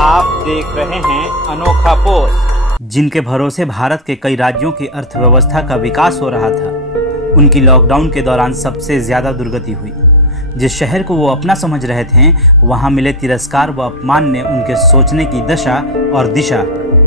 आप देख रहे हैं अनोखा पोस्ट। जिनके भरोसे भारत के कई राज्यों की अर्थव्यवस्था का विकास हो रहा था, उनकी लॉकडाउन के दौरान सबसे ज्यादा दुर्गति हुई। जिस शहर को वो अपना समझ रहे थे, वहां मिले तिरस्कार व अपमान ने उनके सोचने की दशा और दिशा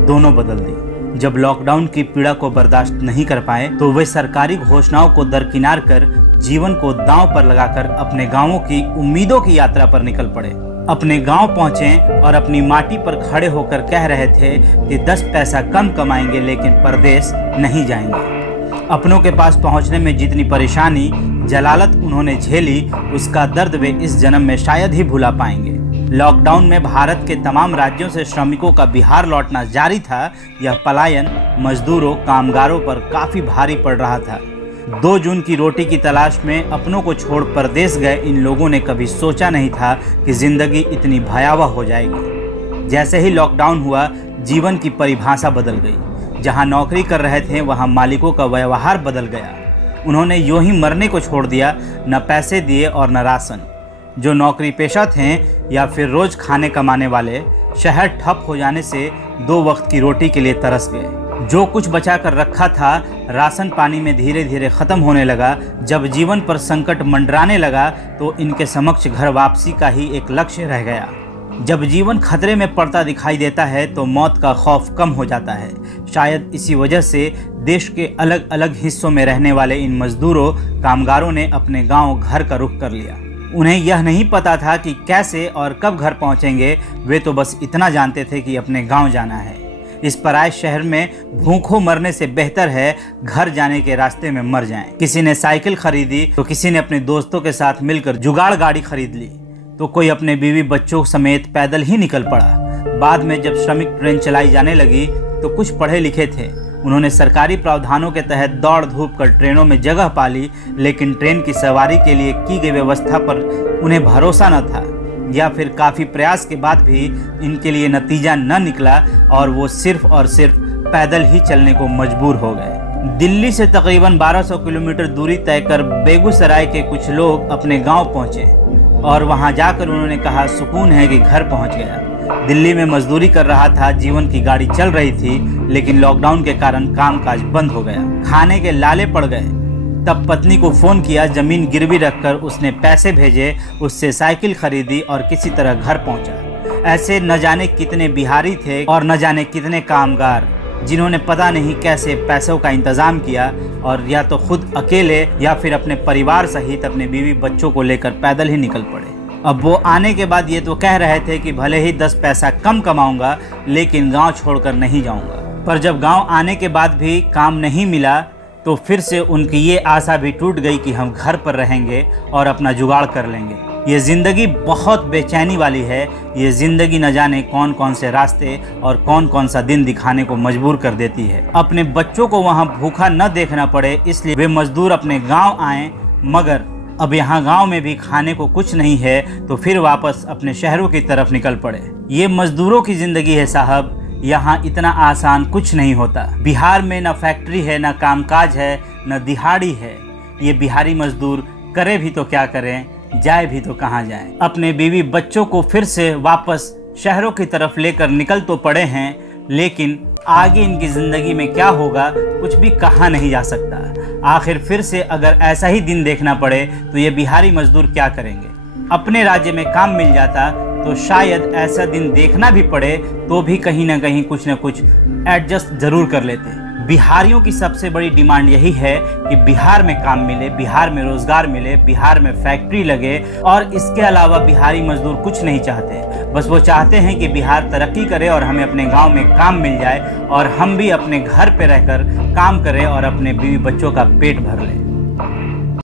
दोनों बदल दी। जब लॉकडाउन की पीड़ा को बर्दाश्त नहीं कर पाए तो वे सरकारी घोषणाओं को दरकिनार कर जीवन को दांव पर लगाकर अपने गांवों की उम्मीदों की यात्रा पर निकल पड़े। अपने गांव पहुंचे और अपनी माटी पर खड़े होकर कह रहे थे कि 10 पैसा कम कमाएंगे लेकिन परदेश नहीं जाएंगे। अपनों के पास पहुंचने में जितनी परेशानी जलालत उन्होंने झेली, उसका दर्द वे इस जन्म में शायद ही भुला पाएंगे। लॉकडाउन में भारत के तमाम राज्यों से श्रमिकों का बिहार लौटना जारी था। यह पलायन मजदूरों, कामगारों पर काफी भारी पड़ रहा था। 2 जून की रोटी की तलाश में अपनों को छोड़ परदेश गए इन लोगों ने कभी सोचा नहीं था कि जिंदगी इतनी भयावह हो जाएगी। जैसे ही लॉकडाउन हुआ, जीवन की परिभाषा बदल गई। जहां नौकरी कर रहे थे, वहां मालिकों का व्यवहार बदल गया। उन्होंने यूं ही मरने को छोड़ दिया, न पैसे दिए और न राशन। जो नौकरी पेशा थे या फिर रोज खाने कमाने वाले, शहर ठप हो जाने से 2 वक्त की रोटी के लिए तरस गए। जो कुछ बचा कर रखा था, राशन पानी में धीरे धीरे खत्म होने लगा। जब जीवन पर संकट मंडराने लगा तो इनके समक्ष घर वापसी का ही एक लक्ष्य रह गया। जब जीवन खतरे में पड़ता दिखाई देता है तो मौत का खौफ कम हो जाता है। शायद इसी वजह से देश के अलग अलग हिस्सों में रहने वाले इन मजदूरों, कामगारों ने अपने गांव घर का रुख कर लिया। उन्हें यह नहीं पता था कि कैसे और कब घर पहुंचेंगे। वे तो बस इतना जानते थे कि अपने गांव जाना है। इस पराये शहर में भूखों मरने से बेहतर है घर जाने के रास्ते में मर जाएं। किसी ने साइकिल खरीदी तो किसी ने अपने दोस्तों के साथ मिलकर जुगाड़ गाड़ी खरीद ली, तो कोई अपने बीवी बच्चों समेत पैदल ही निकल पड़ा। बाद में जब श्रमिक ट्रेन चलाई जाने लगी तो कुछ पढ़े लिखे थे। उन्होंने सरकारी प्रावधानों के तहत दौड़ धूप कर ट्रेनों में जगह पा ली, लेकिन ट्रेन की सवारी के लिए की गई व्यवस्था पर उन्हें भरोसा न था, या फिर काफ़ी प्रयास के बाद भी इनके लिए नतीजा न निकला और वो सिर्फ और सिर्फ पैदल ही चलने को मजबूर हो गए। दिल्ली से तकरीबन 1200 किलोमीटर दूरी तय कर बेगूसराय के कुछ लोग अपने गांव पहुंचे और वहां जाकर उन्होंने कहा, सुकून है कि घर पहुंच गया। दिल्ली में मजदूरी कर रहा था, जीवन की गाड़ी चल रही थी, लेकिन लॉकडाउन के कारण कामकाज बंद हो गया। खाने के लाले पड़ गए। तब पत्नी को फोन किया, जमीन गिरवी रखकर उसने पैसे भेजे, उससे साइकिल खरीदी और किसी तरह घर पहुंचा। ऐसे न जाने कितने बिहारी थे और न जाने कितने कामगार, जिन्होंने पता नहीं कैसे पैसों का इंतजाम किया और या तो खुद अकेले या फिर अपने परिवार सहित अपने बीवी बच्चों को लेकर पैदल ही निकल पड़े। अब वो आने के बाद ये तो कह रहे थे कि भले ही 10 पैसा कम कमाऊंगा लेकिन गांव छोड़कर नहीं जाऊंगा। पर जब गांव आने के बाद भी काम नहीं मिला तो फिर से उनकी ये आशा भी टूट गई कि हम घर पर रहेंगे और अपना जुगाड़ कर लेंगे। ये ज़िंदगी बहुत बेचैनी वाली है। ये ज़िंदगी न जाने कौन कौन से रास्ते और कौन कौन सा दिन दिखाने को मजबूर कर देती है। अपने बच्चों को वहाँ भूखा न देखना पड़े, इसलिए वे मजदूर अपने गांव आए, मगर अब यहाँ गांव में भी खाने को कुछ नहीं है तो फिर वापस अपने शहरों की तरफ निकल पड़े। ये मजदूरों की ज़िंदगी है साहब, यहाँ इतना आसान कुछ नहीं होता। बिहार में न फैक्ट्री है, न कामकाज है, न दिहाड़ी है। ये बिहारी मजदूर करे भी तो क्या करें, जाए भी तो कहाँ जाएं। अपने बीवी बच्चों को फिर से वापस शहरों की तरफ लेकर निकल तो पड़े हैं, लेकिन आगे इनकी ज़िंदगी में क्या होगा कुछ भी कहा नहीं जा सकता। आखिर फिर से अगर ऐसा ही दिन देखना पड़े तो ये बिहारी मजदूर क्या करेंगे। अपने राज्य में काम मिल जाता तो शायद ऐसा दिन देखना भी पड़े तो भी कहीं ना कहीं कुछ न कुछ एडजस्ट जरूर कर लेते। बिहारियों की सबसे बड़ी डिमांड यही है कि बिहार में काम मिले, बिहार में रोजगार मिले, बिहार में फैक्ट्री लगे, और इसके अलावा बिहारी मजदूर कुछ नहीं चाहते। बस वो चाहते हैं कि बिहार तरक्की करे और हमें अपने गांव में काम मिल जाए और हम भी अपने घर पे रहकर काम करें और अपने बीवी बच्चों का पेट भर लें।